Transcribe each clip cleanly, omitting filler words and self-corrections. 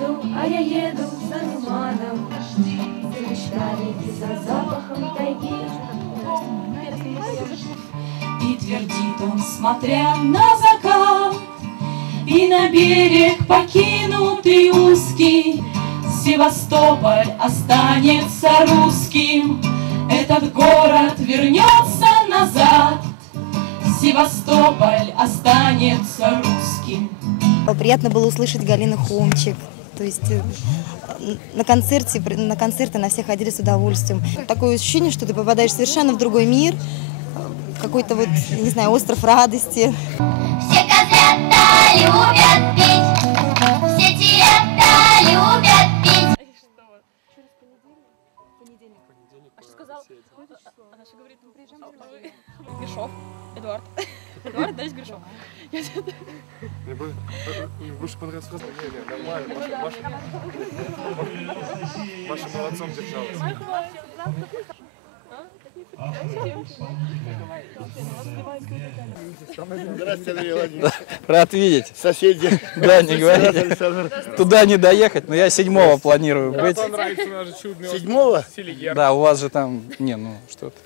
я еду за туманом, за мечтами и за запахом тайги. И твердит он, смотря на закат, и на берег покинутый узкий Севастополь останется русским, этот город вернется назад, Севастополь останется русским. Приятно было услышать Галину Хомчик. То есть на концерты на все ходили с удовольствием. Такое ощущение, что ты попадаешь совершенно в другой мир, какой-то вот, не знаю, остров радости. Все козлята любят пить, все телята любят пить. Через понедельник. А что сказал? Она же говорит, мы приезжаем. Гришов. Эдуард. Эдуард, да, из Гришов. Мне больше понравилась фраза. Не, нормально. Маша молодцом держалась. Здравствуйте, Андрей Владимирович. Рад видеть. Соседи. Да, не говорите. Туда не доехать, но я 7-го планирую быть. 7-го? Да, у вас же там... Не, ну что-то.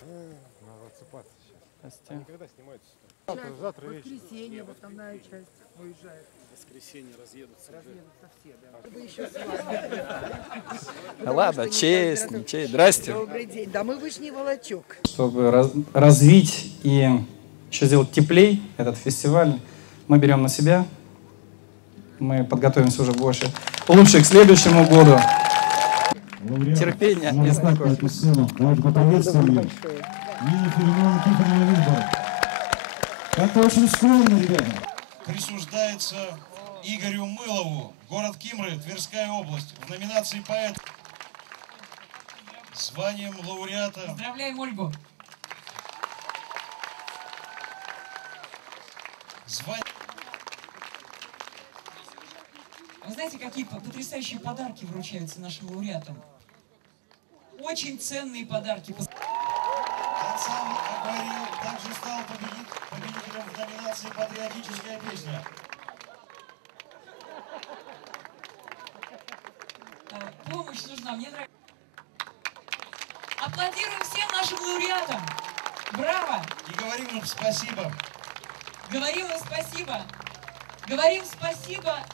Завтра вечером. Воскресенье, основная часть уезжает. Воскресенье разъедутся все, да. Ладно, честь, не честь. Здрасте. Добрый день. Да мы Вышний Волочок. Чтобы развить и еще сделать теплей этот фестиваль, мы берем на себя. Мы подготовимся уже больше. Лучше к следующему году. Терпение, не знакомьтесь. Давайте поприветствуем ее. Нина Филимонова, Тихонова Выбор. Как-то очень скромно, ребята. Присуждается Игорю Мылову, город Кимры, Тверская область, в номинации поэт. Званием лауреата. Поздравляем Ольгу. Вы знаете, какие потрясающие подарки вручаются нашим лауреатам? Очень ценные подарки. Ансамбль «Акварель» также стал победителем в номинации «Патриотическая песня». Помощь нужна, мне нравится. Аплодируем всем нашим лауреатам. Браво! И говорим им спасибо. Говорим им спасибо. Говорим спасибо